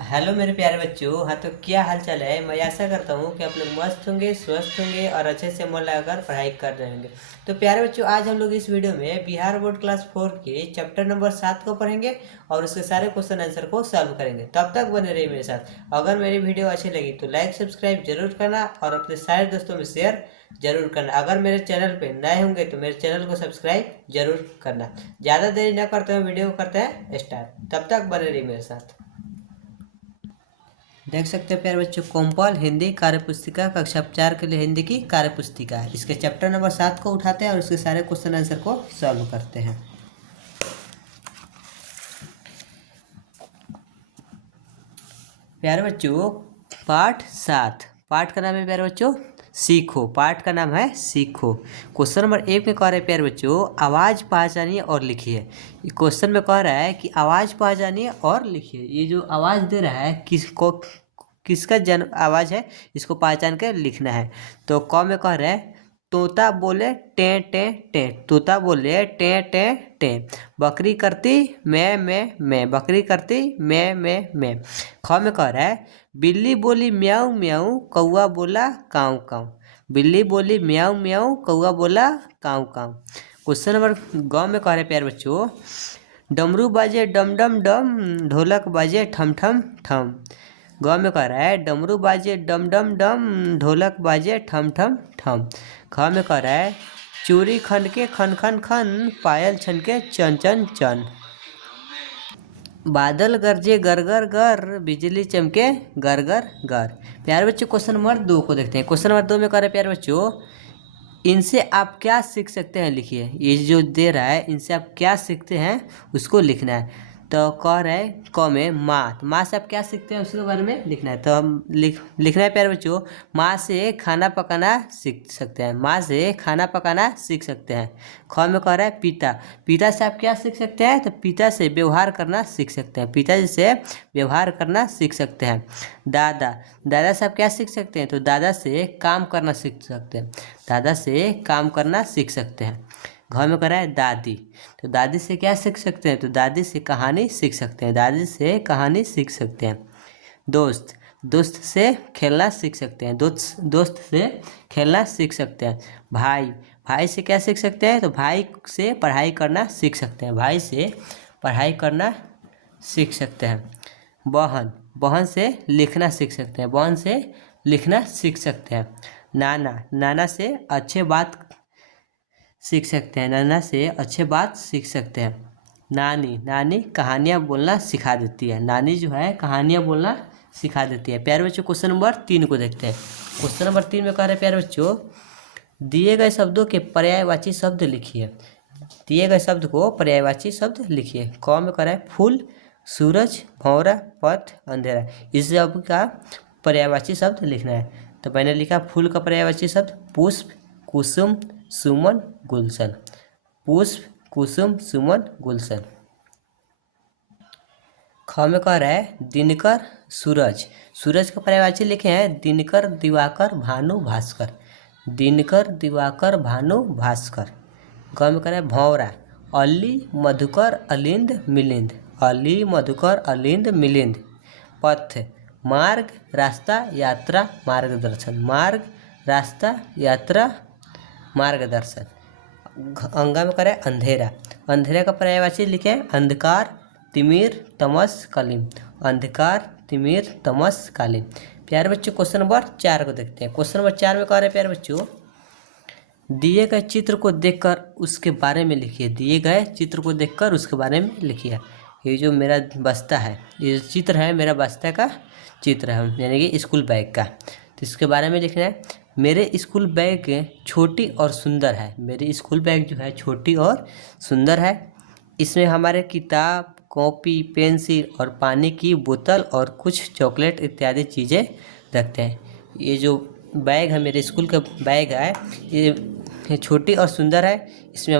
Hello मेरे प्यारे बच्चों। हाँ, तो क्या हाल चाल है। मैं आशा करता हूँ कि आप लोग मस्त होंगे, स्वस्थ होंगे और अच्छे से मन लगाकर पढ़ाई कर रहे होंगे। तो प्यारे बच्चों, आज हम लोग इस वीडियो में बिहार बोर्ड क्लास 4 के चैप्टर नंबर 7 को पढ़ेंगे और उसके सारे क्वेश्चन आंसर को सॉल्व करेंगे। तब तक बने रहिए मेरे साथ। अगर मेरी वीडियो अच्छी लगी तो लाइक सब्सक्राइब जरूर करना और अपने सारे दोस्तों में शेयर जरूर करना। अगर मेरे चैनल पे नए होंगे तो मेरे चैनल को सब्सक्राइब जरूर करना। ज़्यादा देरी न करते हुए वीडियो को करते हैं स्टार्ट। तब तक बने रहिए मेरे साथ। देख सकते हैं प्यारे बच्चों, कोम्पल हिंदी कार्यपुस्तिका कक्षा 4 के लिए हिंदी की कार्यपुस्तिका है। इसके चैप्टर नंबर 7 को उठाते हैं और उसके सारे क्वेश्चन आंसर को सॉल्व करते हैं। प्यारे बच्चों, पाठ 7, पाठ का नाम है प्यारे बच्चों सीखो। पाठ का नाम है सीखो। क्वेश्चन नंबर 1 में कह रहे हैं प्यारे बच्चों, आवाज़ पहचानिए और लिखिए। क्वेश्चन में कह रहा है कि आवाज़ पहचानिए और लिखिए। ये जो आवाज़ दे रहा है किसका जन्म आवाज़ है, इसको पहचान कर लिखना है। तो क में कह रहे हैं, तोता बोले टे टे टे, तोता बोले टे टे टे, बकरी करती मैं, बकरी करती मैं। ख में कह रहा है, बिल्ली बोली म्याऊ म्याऊ, कौआ बोला काऊ काऊ, बिल्ली बोली म्याऊ म्याऊ, कौआ बोला काऊ काऊ। क्वेश्चन नंबर ग में कह रहे प्यारे बच्चों, डमरू बाजे डम डम डम, ढोलक बाजे ठम ठम ठम। ग में कह रहा है, डमरू बाजे डम डम डम, ढोलक बाजे ठम ठम ठम। ख में कह रहा है, चूड़ी खन के खन खन खन, पायल छन के चन चन चन। बादल गरजे गर गर गर, बिजली चमके गर गर गर। प्यारे बच्चों, क्वेश्चन नंबर 2 को देखते हैं। क्वेश्चन नंबर 2 में कह रहे हैं प्यारे बच्चों, इनसे आप क्या सीख सकते हैं लिखिए। ये जो दे रहा है, इनसे आप क्या सीखते हैं उसको लिखना है। तो कह रहा है क में माँ से आप क्या सीखते हैं उसके बारे में लिखना है। तो हम लिखना है प्यारे बच्चों, माँ से खाना पकाना सीख सकते हैं, माँ से खाना पकाना सीख सकते हैं। ख में कह रहा है पिता से आप क्या सीख सकते हैं। तो पिता से व्यवहार करना सीख सकते हैं, पिताजी से व्यवहार करना सीख सकते हैं। दादा से आप क्या सीख सकते हैं। तो दादा से काम करना सीख सकते हैं, दादा से काम करना सीख सकते हैं। घर में कह रहा है दादी, तो दादी से क्या सीख सकते हैं। तो दादी से कहानी सीख सकते हैं, दादी से कहानी सीख सकते हैं। दोस्त से खेलना सीख सकते हैं, दोस्त से खेलना सीख सकते हैं। भाई से क्या सीख सकते हैं। तो भाई से पढ़ाई करना सीख सकते हैं, भाई से पढ़ाई करना सीख सकते हैं। बहन से लिखना सीख सकते हैं, बहन से लिखना सीख सकते हैं। नाना से अच्छे बात सीख सकते हैं, नाना से अच्छे बात सीख सकते हैं। नानी कहानियाँ बोलना सिखा देती है, नानी जो है कहानियाँ बोलना सिखा देती है। प्यारे बच्चों, क्वेश्चन नंबर 3 को देखते हैं। क्वेश्चन नंबर 3 में कह रहे हैं प्यारे बच्चों, दिए गए शब्दों के पर्यायवाची शब्द लिखिए। दिए गए शब्द को पर्यायवाची शब्द लिखिए। क में कह रहा है फूल, सूरज, भंवरा, पथ, अंधेरा। इस शब्द का पर्यायवाची शब्द लिखना है। तो मैंने लिखा फूल का पर्यायवाची शब्द पुष्प, कुसुम, सुमन, गुलशन। पुष्प, कुसुम, सुमन, गुलशन। ख में कह रहा है दिनकर, सूरज। सूरज का पर्यायवाची लिखे हैं दिनकर, दिवाकर, भानु, भास्कर। दिनकर, दिवाकर, भानु, भास्कर। ग में कह रहा है भंवरा, अली, मधुकर, अलिंद, मिलिंद। अली, मधुकर, अलिंद, मिलिंद। पथ, मार्ग, रास्ता, यात्रा, मार्गदर्शन। मार्ग, रास्ता, यात्रा, मार्गदर्शन। अंगा में करें अंधेरा, अंधेरे का पर्यायवाची लिखे अंधकार, तिमिर, तमस, कालीन। अंधकार, तिमिर, तमस, कालीन। प्यारे बच्चों, क्वेश्चन नंबर 4 को देखते हैं। क्वेश्चन नंबर 4 में कह रहे हैं प्यारे बच्चों, दिए गए चित्र को देखकर उसके बारे में लिखिए। दिए गए चित्र को देखकर उसके बारे में लिखिए। ये जो मेरा बस्ता है, ये चित्र है मेरा बस्ता का चित्र है, यानी कि स्कूल बैग का। तो इसके बारे में लिखना है, मेरे स्कूल बैग छोटी और सुंदर है। मेरी स्कूल बैग जो है छोटी और सुंदर है। इसमें हमारे किताब, कॉपी, पेंसिल और पानी की बोतल और कुछ चॉकलेट इत्यादि चीज़ें रखते हैं। ये जो बैग है मेरे स्कूल का बैग है, ये छोटी और सुंदर है। इसमें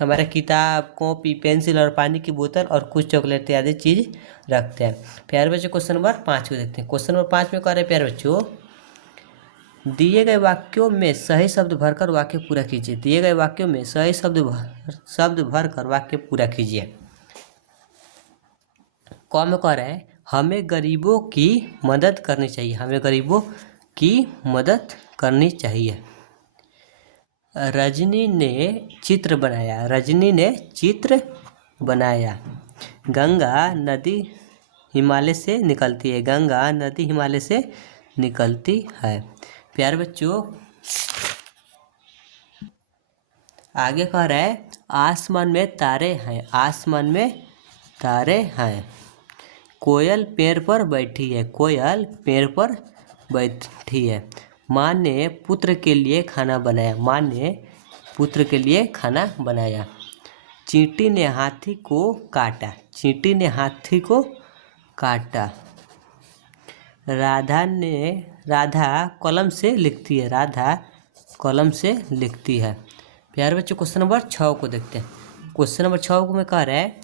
हमारे किताब, कॉपी, पेंसिल और पानी की बोतल और कुछ चॉकलेट इत्यादि चीज़ रखते हैं। प्यारे बच्चों, क्वेश्चन नंबर 5 को देखते हैं। क्वेश्चन नंबर 5 में कह रहे हैं प्यारे बच्चों, दिए गए वाक्यों में सही शब्द भरकर वाक्य पूरा कीजिए। दिए गए वाक्यों में सही शब्द भरकर वाक्य पूरा कीजिए। क में कह रहा है हमें गरीबों की मदद करनी चाहिए, हमें गरीबों की मदद करनी चाहिए। रजनी ने चित्र बनाया, रजनी ने चित्र बनाया। गंगा नदी हिमालय से निकलती है, गंगा नदी हिमालय से निकलती है। प्यारे बच्चों, आगे कह रहा है आसमान में तारे हैं, आसमान में तारे हैं। कोयल पेड़ पर बैठी है, कोयल पेड़ पर बैठी है। माँ ने पुत्र के लिए खाना बनाया, माँ ने पुत्र के लिए खाना बनाया। चींटी ने हाथी को काटा, चींटी ने हाथी को काटा। राधा कलम से लिखती है, राधा कलम से लिखती है। प्यारे बच्चों, क्वेश्चन नंबर 6 को देखते हैं। क्वेश्चन नंबर 6 को मैं कह रहा है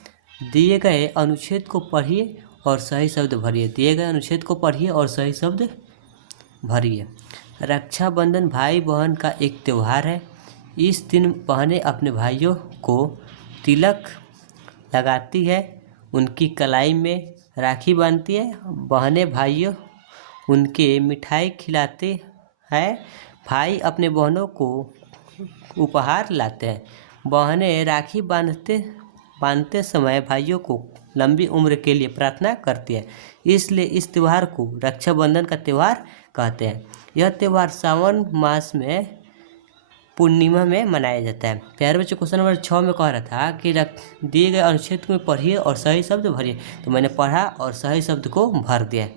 दिए गए अनुच्छेद को पढ़िए और सही शब्द भरिए, दिए गए अनुच्छेद को पढ़िए और सही शब्द भरिए। रक्षाबंधन भाई बहन का एक त्यौहार है। इस दिन बहनें अपने भाइयों को तिलक लगाती है, उनकी कलाई में राखी बांधती है। बहनें भाइयों उनके मिठाई खिलाते हैं, भाई अपने बहनों को उपहार लाते हैं। बहनें राखी बांधते समय भाइयों को लंबी उम्र के लिए प्रार्थना करती है, इसलिए इस त्यौहार को रक्षाबंधन का त्यौहार कहते हैं। यह त्यौहार सावन मास में पूर्णिमा में मनाया जाता है। प्यारे बच्चों, क्वेश्चन नंबर 6 में कह रहा था कि दिए गए अनुच्छेद में पढ़िए और सही शब्द भरिए, तो मैंने पढ़ा और सही शब्द को भर दिया।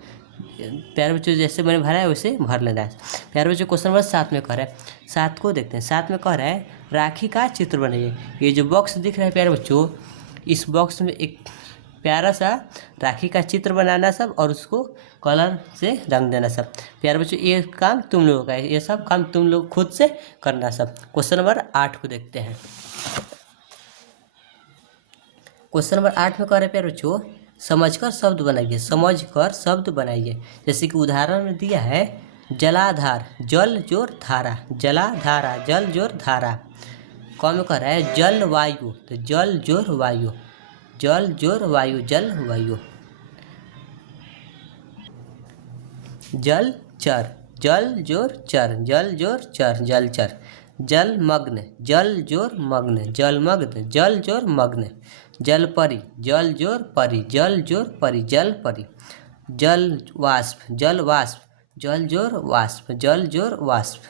प्यारे बच्चों, जैसे मैंने भरा है वैसे भर लेना है। प्यारे बच्चों, क्वेश्चन नंबर 7 में कह रहा है, 7 को देखते हैं। 7 में कह रहा है राखी का चित्र बनाइए। ये जो बॉक्स दिख रहा है प्यारे बच्चों, इस बॉक्स में एक प्यारा सा राखी का चित्र बनाना सब और उसको कलर से रंग देना सब। प्यारे बच्चों, ये काम तुम लोगों का है, ये सब काम तुम लोग खुद से करना सब। क्वेश्चन नंबर 8 को देखते हैं। क्वेश्चन नंबर 8 में कह रहे हैं प्यारे बच्चों समझकर शब्द बनाइए, समझकर शब्द बनाइए। जैसे कि उदाहरण में दिया है जलाधार जल जोर धारा, जलाधारा जल जोर धारा। कौन में कह रहा है जल वायु, तो जल जोर वायु, जल जोर वायु, जल वायु। जल चर, जल जोर चर, जल जोर चर, जल चर। जल मग्न, जल जोर मग्न, जल मग्न, जल जोर मग्न। जल परी, जल जोर परी, जल जोर परी, जल परी। जल वाष्प, जल वाष्प, जल जोर वाष्प, जल जोर वाष्प।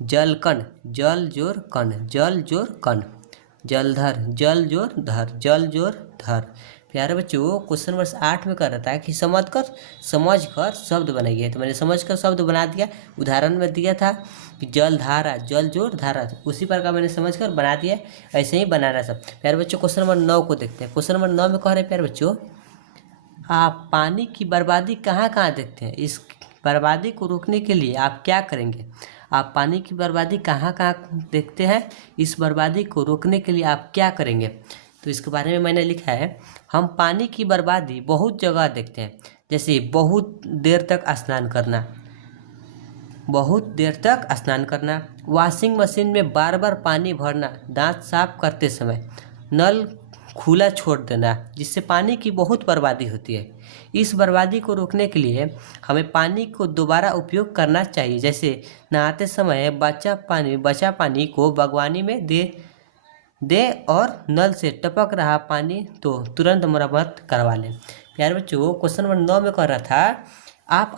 जल कण, जल जोर कण, जल जोर कण। जलधर, जल जोर धर, जल जोर धर। प्यारे बच्चों, क्वेश्चन नंबर 8 में कह रहा था कि समझकर शब्द बनाइए, तो मैंने समझकर शब्द बना दिया। उदाहरण में दिया था कि जल धारा जल जोर धारा, उसी प्रकार मैंने समझकर बना दिया। ऐसे ही बनाना सब। प्यारे बच्चों, क्वेश्चन नंबर 9 को देखते हैं। क्वेश्चन नंबर 9 में कह रहे हैं प्यारे बच्चों आप पानी की बर्बादी कहाँ कहाँ देखते हैं, इस बर्बादी को रोकने के लिए आप क्या करेंगे। आप पानी की बर्बादी कहाँ कहाँ देखते हैं, इस बर्बादी को रोकने के लिए आप क्या करेंगे। तो इसके बारे में मैंने लिखा है हम पानी की बर्बादी बहुत जगह देखते हैं, जैसे बहुत देर तक स्नान करना, बहुत देर तक स्नान करना, वॉशिंग मशीन में बार बार पानी भरना दांत साफ करते समय, नल खुला छोड़ देना जिससे पानी की बहुत बर्बादी होती है। इस बर्बादी को रोकने के लिए हमें पानी को दोबारा उपयोग करना चाहिए, जैसे नहाते समय बचा पानी को बागवानी में दे और नल से टपक रहा पानी तो तुरंत मरम्मत करवा लें। प्यारे बच्चों, क्वेश्चन नंबर 9 में कह रहा था आप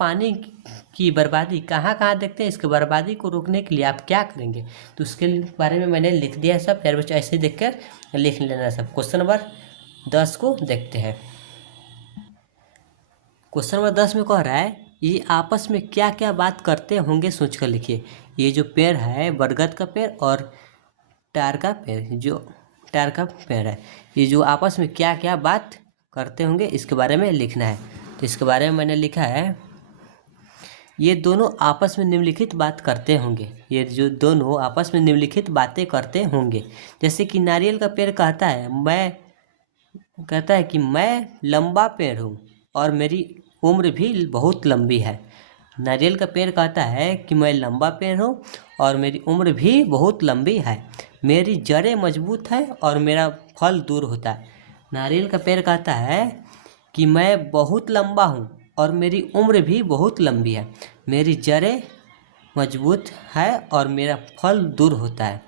पानी की बर्बादी कहाँ कहाँ देखते हैं, इसके बर्बादी को रोकने के लिए आप क्या करेंगे। तो उसके बारे में मैंने लिख दिया है सब। प्यारे बच्चों, ऐसे देख कर लिख लेना सब। क्वेश्चन नंबर 10 को देखते हैं। क्वेश्चन नंबर 10 में कह रहा है ये आपस में क्या क्या बात करते होंगे सोच कर लिखिए। ये जो पेड़ है बरगद का पेड़ और टार का पेड़, जो टार का पेड़ है, ये जो आपस में क्या क्या बात करते होंगे इसके बारे में लिखना है। तो इसके बारे में मैंने लिखा है ये दोनों आपस में निम्नलिखित बात करते होंगे, ये जो दोनों आपस में निम्नलिखित बातें करते होंगे। जैसे कि नारियल का पेड़ कहता है कि मैं लंबा पेड़ हूँ और मेरी उम्र भी बहुत लंबी है। नारियल का पेड़ कहता है कि मैं लंबा पेड़ हूँ और मेरी उम्र भी बहुत लंबी है, मेरी जड़ें मजबूत है और मेरा फल दूर होता है। नारियल का पेड़ कहता है कि मैं बहुत लंबा हूँ और मेरी उम्र भी बहुत लंबी है। मेरी जड़ें मजबूत है और मेरा फल दूर होता है।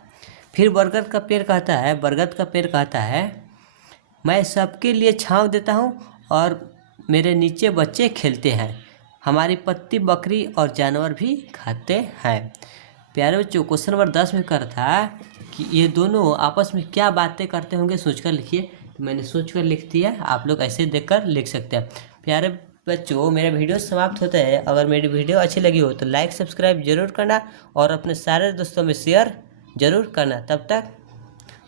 फिर बरगद का पेड़ कहता है मैं सबके लिए छांव देता हूँ और मेरे नीचे बच्चे खेलते हैं। हमारी पत्ती बकरी और जानवर भी खाते हैं। प्यारे बच्चों, क्वेश्चन नंबर 10 में कर था कि ये दोनों आपस में क्या बातें करते होंगे, सोचकर लिखिए। तो मैंने सोचकर लिख दिया, आप लोग ऐसे देखकर लिख सकते हैं। प्यारे बच्चों, मेरा वीडियो समाप्त होता है। अगर मेरी वीडियो अच्छी लगी हो तो लाइक सब्सक्राइब जरूर करना और अपने सारे दोस्तों में शेयर जरूर करना। तब तक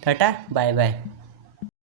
टाटा बाय बाय।